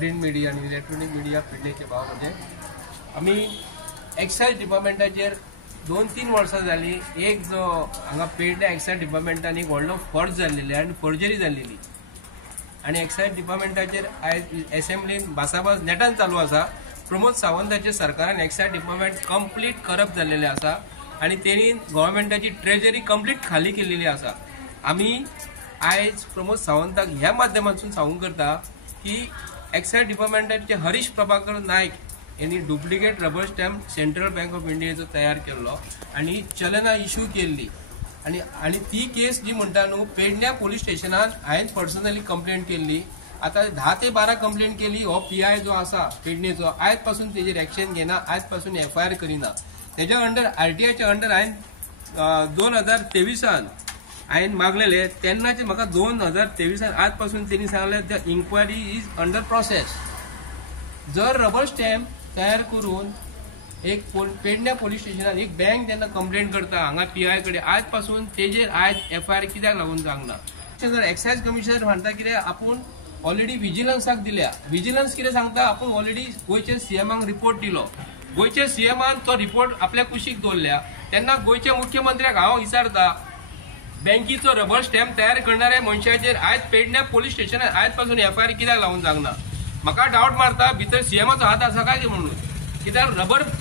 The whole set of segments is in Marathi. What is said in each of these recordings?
प्रिंट मिडिया आणि इलेक्ट्रॉनिक मिडिया पेडण्याच्या भावामध्ये आम्ही एक्साइज डिपार्टमेंटाचेर 2-3 वर्सां जाली एक जो हांगा पेडण्या एक्साइज डिपार्टमेंटान एक व्हडलो फॉर्ज जाल्लेली आनी फोर्जरी जाल्लेली आनी एक्साइज डिपार्टमेंटाचेर आयज असेंब्लीन भासाभास नेटान चालू आसा। प्रमोद सावंताच्या सरकारान एक्साइज डिपार्टमेंट कंप्लीट करप्ट जाल्लेले आसा आनी तेणी गव्हर्मेंटाची ट्रेजरी कंप्लीट खाली केलेली आसा। आमी आयज प्रमोद सावंताक ह्या माध्यमातून सांगूंक करता की एक्साइज डिपार्टमेंटाचे हरीश प्रभाकर नायक यांनी duplicate rubber stamp central bank of इंडियाचो तयार केल्लो आनी चलनां इश्यू केल्ली आनी ती केस जी म्हणटा न्हू पेडण्या पोलीस स्टेशनान हांवें पर्सनली कंप्लेंट केल्ली। आता 10 ते 12 कंप्लेंट केली। हो PI जो आसा पेडणेचो आयज पासून तेजेर एक्शन घेना, आयज पासून FIR करिना। तेज्या अंडर RTIच्या अंडर हांवें 2023 हांवें मागलेले तेन्नाचे म्हाका 2023 आज पासून तेणी सांगले the inquiry is under process. जर रबर स्टॅम्प तयार करून एक पेडण्या पोलीस स्टेशनात एक बँक जेन्ना कंप्लेंट करता हांगा PI कडेन आज पासून तेजेर आयज FIR कित्याक लागून जावना। जर एक्सायज कमिशनर म्हणटा कितें आपूण ऑलरेडी विजिलन्साक दिल्या, विजिलन्स कितें सांगता आपूण ऑलरेडी गोयच्या CMाक रिपोर्ट दिलो, गोयच्या CMान तो रिपोर्ट आपल्या कुशीक दवरल्या। तेन्ना गोयच्या मुख्यमंत्र्याक हांव विचारता बँकीचो रबर स्टॅम्प तयार करणाऱ्या मनशाचेर आयज पेडण्या पोलीस स्टेशनात आयज पासून FIR कित्याक लागून जावना। म्हाका डावट मारता भितर CMाचो हात आसा काय म्हणून, कित्याक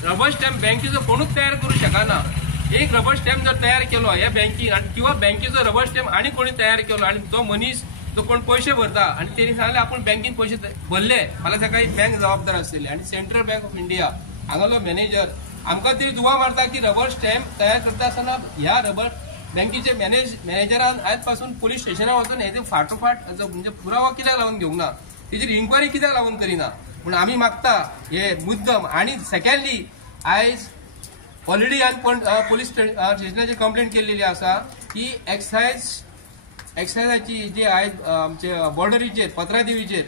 रबर स्टॅम्प बँकेचो कोणूच तयार करूं शकना। एक रबर स्टॅम्प जर तयार केलो ह्या बँकीन किंवा बँकेचो रबर स्टॅम्प आनी कोणी तयार केलो आनी तो मनीस तो कोण पैसे भरता आनी तेणी सांगले आपण बँकेन पैसे भरले, फाल्यां सकाळी बँक जबाबदार आसतली। आनी सेंट्रल बँक ऑफ इंडिया हांगालो मॅनेजर आमकां तरी दुवा मारता की रबर स्टॅम्प तयार करता आसतना ह्या रबर बँकेचे मॅनेजरान आयज पासून पोलीस स्टेशनार वचून हेजे फाटोफाट म्हणजे पुरावा कित्याक लागून घेवंक ना, तेजेर इन्क्वायरी कित्याक लागून करिना म्हूण आमी मागता हे मुद्दम। आनी सेकंडली आयज ऑलरेडी हांवें पोलीस स्टेशनाचेर कंप्लेंट केल्लेली आसा की एक्सायजाची जे आयज आमचे बॉर्डरीचेर पत्रादेवीचेर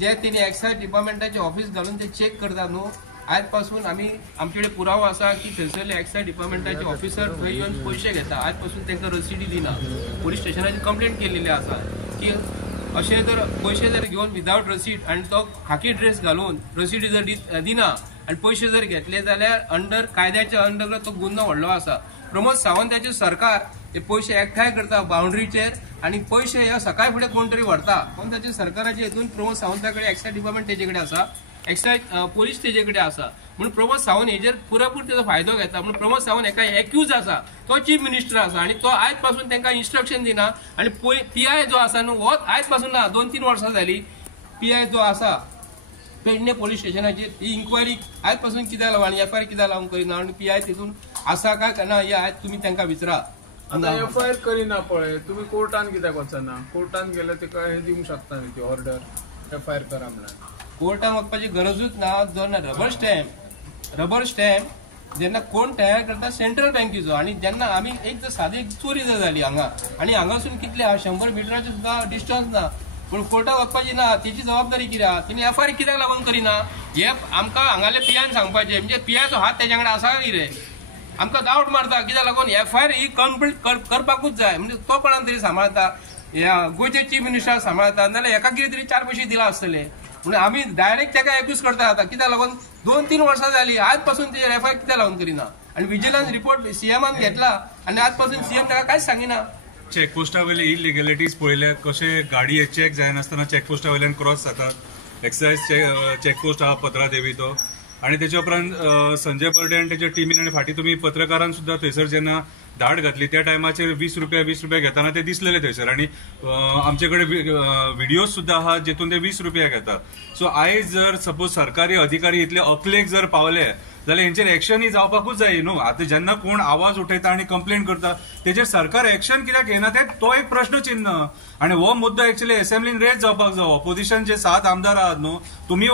जे तेणी एक्सायज डिपार्टमेंटाचे ऑफिस घालून ते चेक करता न्हू आयज पासून आमी आमचे कडेन पुरावो आसा की थंयसरले एक्सायज डिपार्टमेंटाचे ऑफिसर थंय येवन पयशे घेता, आयज पासून तांकां रसिडी दिना। पोलीस स्टेशनाचेर कंप्लेंट केल्लेली आसा की अशें जर पयशे जर घेवन विदावट रसीड आनी तो खाकी ड्रेस घालून रसिडी जर दिना आनी पयशे जर घेतले जाल्यार अंडर कायद्याच्या अंडर तो गुन्हो व्हडलो आसा। प्रमोद सावंताचें सरकार ते पयशे एकठांय करता बाउंड्रीचेर आनी पयशे ह्या सकाळी फुडें कोण तरी व्हरता। कोण ताच्या सरकाराचे हितून प्रमोद सावंता कडेन एक्सायज डिपार्टमेंट तेजे कडेन आसा, एक्सायज पोलीस तेजे कडेन आसा म्हणून प्रमोद सावंत हेजेर पुरेपूर तेजो फायदो घेता। म्हणून प्रमोद सावंत एका एक्यूज आसा तो चीफ मिनिस्टर आसा आनी तो आयज पासून तांकां इन्स्ट्रक्शन दिना आनी PI जो आसा न्हू हो आयज पासून ना 2-3 वर्सां जाली PI जो आसा पेडणे पोलीस स्टेशनाचेर ही इन्क्वायरी आयज पासून कित्याक लागून FIR कित्याक लागून करिना आनी PI तितून आसा काय ना हे आयज तुमी तांकां विचारा। FIR करिना पळय तुमी कोर्टान कित्याक वचना, कोर्टान गेल्यार तिका हे दिवंक शकता न्ही ती ऑर्डर FIR करा म्हणून। कोर्टान वचपाची गरजूच ना। जर रबर स्टॅम्प जेन्ना कोण तयार करता सेंट्रल बँकेचो आनी जेन्ना आमी एक जर सादी चोरी जर जाली हांगा आनी हांगासून कितले 100 मिटराचें सुद्दां डिस्टन्स ना पूण कोर्टाक वचपाची ना, तेची जबाबदारी कित्याक तेणी FIR कित्याक लागून करिना हे आमकां हांगाले PIन सांगपाचें। म्हणजे PIचो हात तेच्या कडेन आसा कितें आमकां डावट मारता कित्याक लागून FIR ही कंप्लीट करपाकूच जाय। म्हणजे तो कोणान तरी सांबाळता ह्या गोंयचे चीफ मिनिस्टर सांबाळता नाल्यार एका कितें तरी 4 पैसे दिला आसतले म्हणून आमी डायरेक्ट ताका एक्यूज करता आता कित्याक लागून 2-3 वर्सां जाली आयज पासून तेजेर FIR कित्याक लागून करिना आनी विजिलन्स रिपोर्ट CMान घेतला आनी आयज पासून CM ताका कांयच सांगिना। चेकपोस्टा वयले इलिगॅलिटीज पळयले कशे गाडये चेक जायनासतना चेकपोस्टा वयल्यान क्रॉस जातात। एक्सायज चेकपोस्ट आहा पत्रादेवी तो आनी तेचे उपरांत संजय बर्डे आनी तेच्या टिमीन आनी फाटीं तुमी पत्रकारांक सुद्दां थंयसर जेन्ना धाड घातली त्या टायमाचेर 20 रुपया घेताना ते दिसलेले थंयसर आनी आमचे कडेन व्हिडिओज सुद्दां आहा जेतून ते 20 रुपया घेता। सो आयज जर सपोज सरकारी अधिकारी इतले अकलेक जर पावले जाल्यार हेंचेर एक्शन ही जावपाकूच जाय न्हू। आतां जेन्ना कोण आवाज उठयता आनी कंप्लेंट करता तेजेर सरकार एक्शन कित्याक घेना तो एक प्रश्न चिन्ह आनी हो मुद्दो एक्चुअली असेंब्लीन रेज जावपाक जाय। ऑपोजिशनचे 7 आमदार आहात न्हू तुमी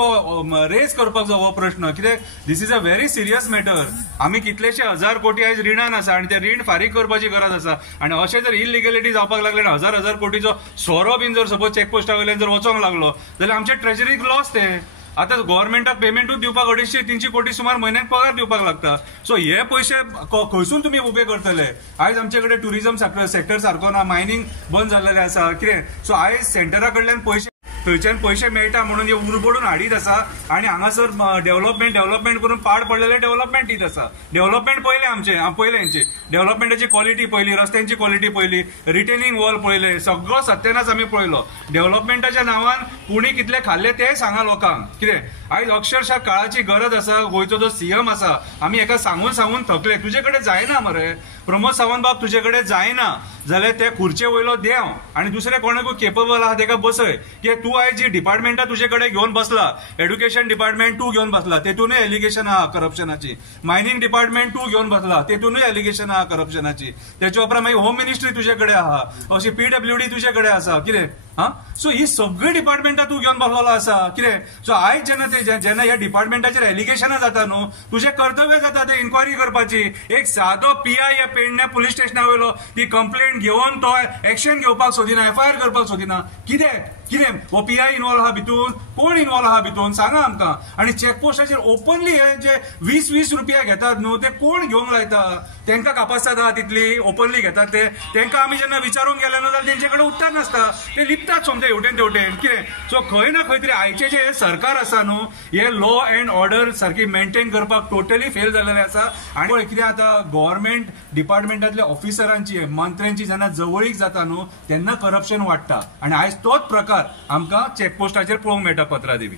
रेज करपाक जाय हो प्रश्न कित्याक this is a very serious matter. आमी कितलेशे 1000 कोटी आयज रिणान आसा आनी ते रीण फारीक करपाची गरज आसा आनी अशें जर इलिगॅलिटी जावपाक लागले आनी 1000 कोटीचो सोरो बीन जर सपोज चेकपोस्टा वयल्यान जर वचोंक लागलो जाल्यार आमचे ट्रेजरीक लॉस ते। आता गव्हर्नमेंटाक पेमेंटूच दिवपाक 250-300 कोटी सुमार म्हयन्याक पगार दिवपाक लागता। सो हे पयशे खंयसून तुमी उबे करतले। आयज आमचे कडेन टुरिझम सेक्टर सारको ना, मायनिंग बंद जाल्लेले आसा कितें। सो आयज सेंटरा कडल्यान पयशे थंयच्यान पयशे मेळटा म्हणून हे उरबडून हाडीत आसा आनी हांगासर डेव्हलपमेंट करून पाड पडलेले डेव्हलपमेंट दीत आसा. डेव्हलपमेंट पयले आमचे पयले हेंचे डेव्हलपमेंटाची क्वॉलिटी पयली, रस्त्यांची क्वॉलिटी पयली, रिटेनिंग वॉल पयले, सगळो सत्यानाश आमी पळयलो. डेव्हलपमेंटाच्या नांवान कोणी कितले खाल्ले ते सांगा लोकांक. कितें आयज अक्षरशः काळाची गरज आसा. गोंयचो जो सीएम आसा आमी एका सांगून थकले. तुजे कडेन जायना मरे प्रमोद सावंत बाब, तुजे कडेन जायना जाल्यार ते खुर्चे वयलो देंव आनी दुसरे कोणाकूय केपेबल आहा तेका बसय. कित्याक तूं आयज जी डिपार्टमेंटां तुजे कडेन घेवन बसला, एड्युकेशन डिपार्टमेंट तूं घेवन बसला, तेतूनय एलिगेशन आहा करप्शनाची. मायनिंग डिपार्टमेंट तूं घेवन बसला, तेतूनय एलिगेशन आहा करप्शनाची. त्याच्या उपरांत मागीर होम मिनिस्ट्री तुजे कडेन आहा, अशी PWD तुजे कडेन आसा. कितें सो ही सगळी डिपार्टमेंटां तूं घेवन बसलेलो आसा. कितें सो आयज जेन्ना ह्या डिपार्टमेंटाचेर एलिगेशनां जाता न्हू, तुजें कर्तव्य जाता ते इन्क्वायरी करपाची. एक सादो PI या पेडण्या पुलीस स्टेशना वयलो ती कंप्लेंट घेवन तो एक्शन घेवपाक सोदिना, FIR करपाक सोदिना. कितें हो PI इन्वॉल्व आहा भितून, कोण इन्वॉल्व आहा भितून सांगा आमकां. आनी चॅकपोस्टाचेर ओपनली हे जे 20-20 रुपया घेतात न्हू ते कोण घेवंक लायता? तांकां कापासतात आहा तितली ओपनली घेतात ते. तांकां आमी जेन्ना विचारूंक गेले न्हू जाल्यार तेंचे कडेन उत्तर नासता. ते लिपतात समजा हेवटेन तेवटेन. कितें सो खंय ना खंय तरी आयचे जे सरकार आसा न्हू, हे लॉ अँड ऑर्डर सारकी मेंटेन करपाक टोटली फेल जाल्लेले आसा. आनी कितें आतां गव्हर्नमेंट डिपार्टमेंटातल्या ऑफिसरांची मंत्र्यांची जेन्ना जवळीक जाता न्हू तेन्ना करप्शन वाडटा. आनी आयज तोच प्रकार आमकां चॅकपोस्टाचेर पळोवंक मेळटा पत्रादेवी.